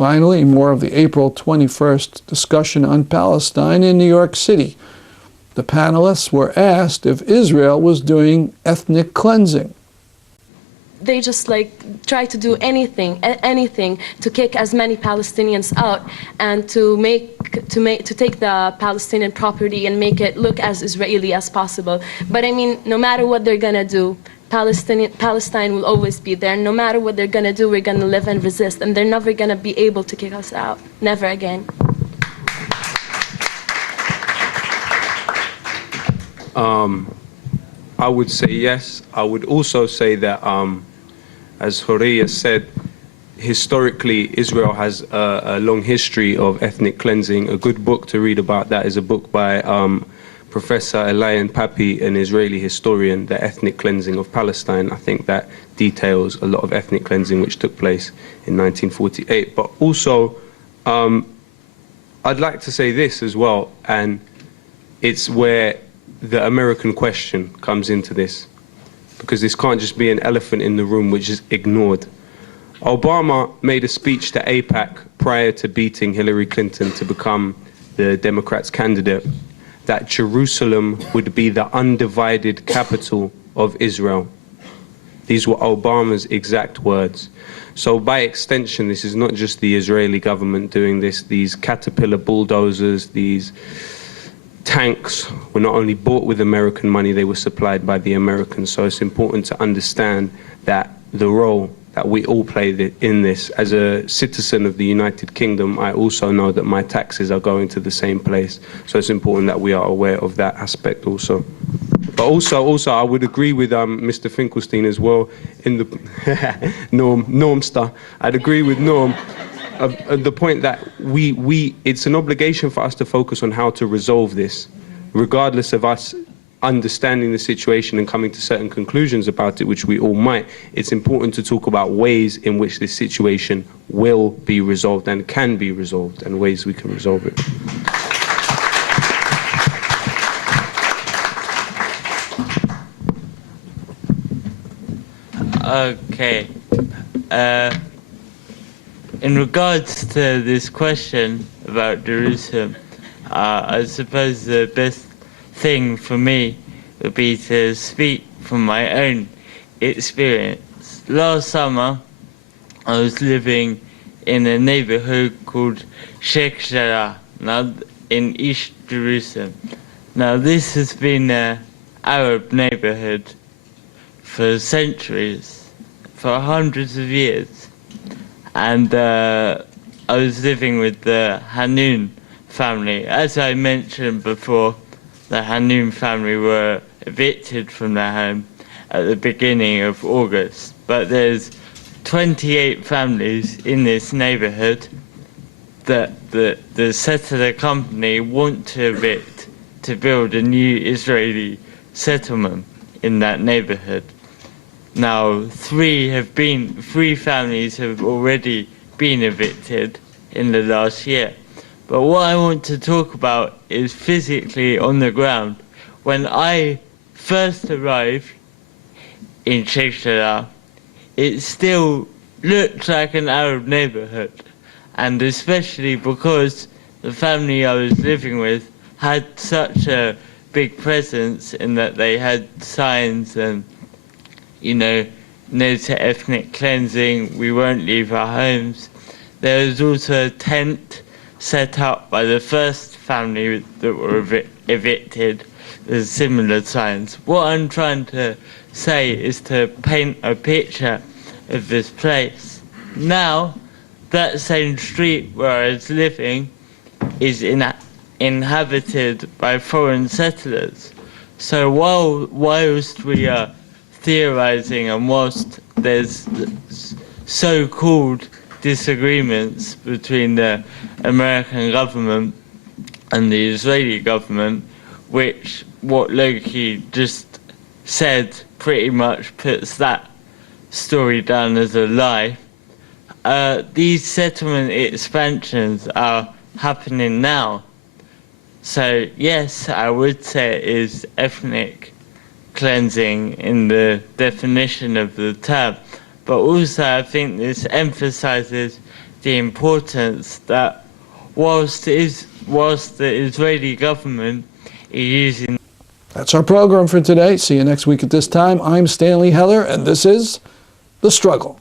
Finally, more of the April 21st discussion on Palestine in New York City. The panelists were asked if Israel was doing ethnic cleansing. They just try to do anything to kick as many Palestinians out and to take the Palestinian property and make it look as Israeli as possible. But I mean, no matter what they're gonna do, Palestine will always be there. No matter what they're gonna do, we're gonna live and resist, and they're never gonna be able to kick us out. Never again. I would say yes. I would also say that, as Horia said, historically Israel has a long history of ethnic cleansing. A good book to read about that is a book by Professor Elian Papi, an Israeli historian, The Ethnic Cleansing of Palestine. I think that details a lot of ethnic cleansing which took place in 1948. But also, I'd like to say this as well, and it's where the American question comes into this, because this can't just be an elephant in the room which is ignored. Obama made a speech to AIPAC prior to beating Hillary Clinton to become the Democrats' candidate, that Jerusalem would be the undivided capital of Israel. These were Obama's exact words. So by extension, this is not just the Israeli government doing this. These Caterpillar bulldozers, these tanks were not only bought with American money, they were supplied by the Americans. So it's important to understand that the role that we all play in this. As a citizen of the United Kingdom, I also know that my taxes are going to the same place. So it's important that we are aware of that aspect also. But also I would agree with Mr. Finkelstein as well in the Normstar. I'd agree with Norm. The point that it's an obligation for us to focus on how to resolve this, regardless of us understanding the situation and coming to certain conclusions about it, which we all might. It's important to talk about ways in which this situation will be resolved and can be resolved, and ways we can resolve it. Okay. In regards to this question about Jerusalem, I suppose the best thing for me would be to speak from my own experience. Last summer, I was living in a neighborhood called Sheikh Jarrah, now in East Jerusalem. Now this has been an Arab neighborhood for centuries, for hundreds of years. And I was living with the Hanoun family. As I mentioned before, the Hanoun family were evicted from their home at the beginning of August. But there's 28 families in this neighborhood that the settler company want to evict to build a new Israeli settlement in that neighborhood. Now, three families have already been evicted in the last year. But what I want to talk about is physically on the ground. When I first arrived in Sheikh Jarrah, it still looked like an Arab neighborhood. And especially because the family I was living with had such a big presence in that they had signs and, you know, no to ethnic cleansing, we won't leave our homes. There was also a tent set up by the first family that were evicted. There's similar signs. What I'm trying to say is to paint a picture of this place. Now, that same street where I was living is inhabited by foreign settlers. So whilst we are theorizing and whilst there's so-called disagreements between the American government and the Israeli government, which what Loki just said pretty much puts that story down as a lie. These settlement expansions are happening now. So yes, I would say it is ethnic cleansing in the definition of the term, but also I think this emphasizes the importance that whilst the Israeli government is using. That's our program for today. See you next week at this time. I'm Stanley Heller, and this is The Struggle.